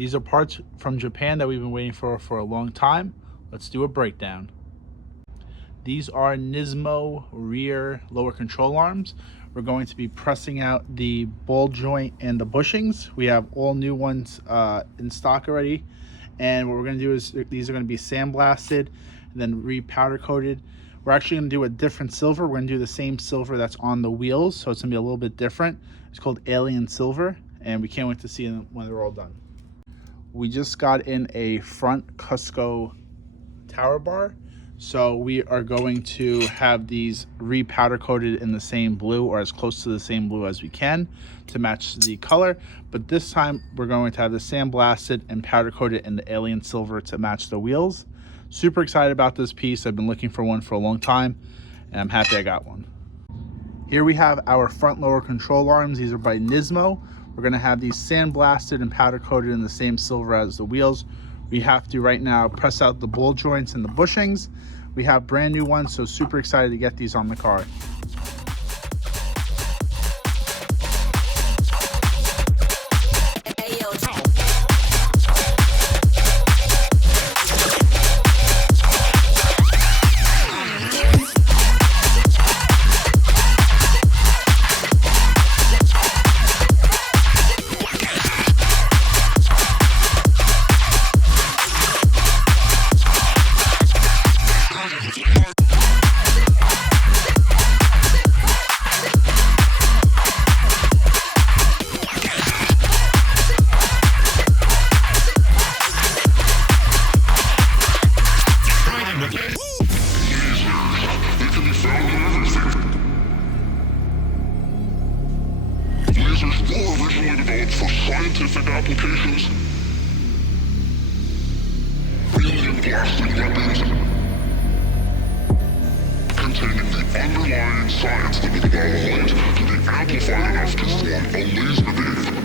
These are parts from Japan that we've been waiting for a long time. Let's do a breakdown. These are Nismo rear lower control arms. We're going to be pressing out the ball joint and the bushings. We have all new ones in stock already. And what we're going to do is these are going to be sandblasted and then re-powder coated. We're actually going to do a different silver. We're going to do the same silver that's on the wheels, so it's going to be a little bit different. It's called Alien Silver, and we can't wait to see them when they're all done. We just got in a front Cusco tower bar, so we are going to have these re-powder coated in the same blue, or as close to the same blue as we can to match the color. But this time we're going to have the sandblasted and powder coated in the Alien Silver to match the wheels. Super excited about this piece. I've been looking for one for a long time, and I'm happy I got one. Here we have our front lower control arms. These are by Nismo. We're going to have these sandblasted and powder coated in the same silver as the wheels. We have to right now press out the ball joints and the bushings. We have brand new ones, so super excited to get these on the car. Lasers were originally developed for scientific applications. Alien blasting weapons containing the underlying science that would allow light to be amplified enough to form a laser beam.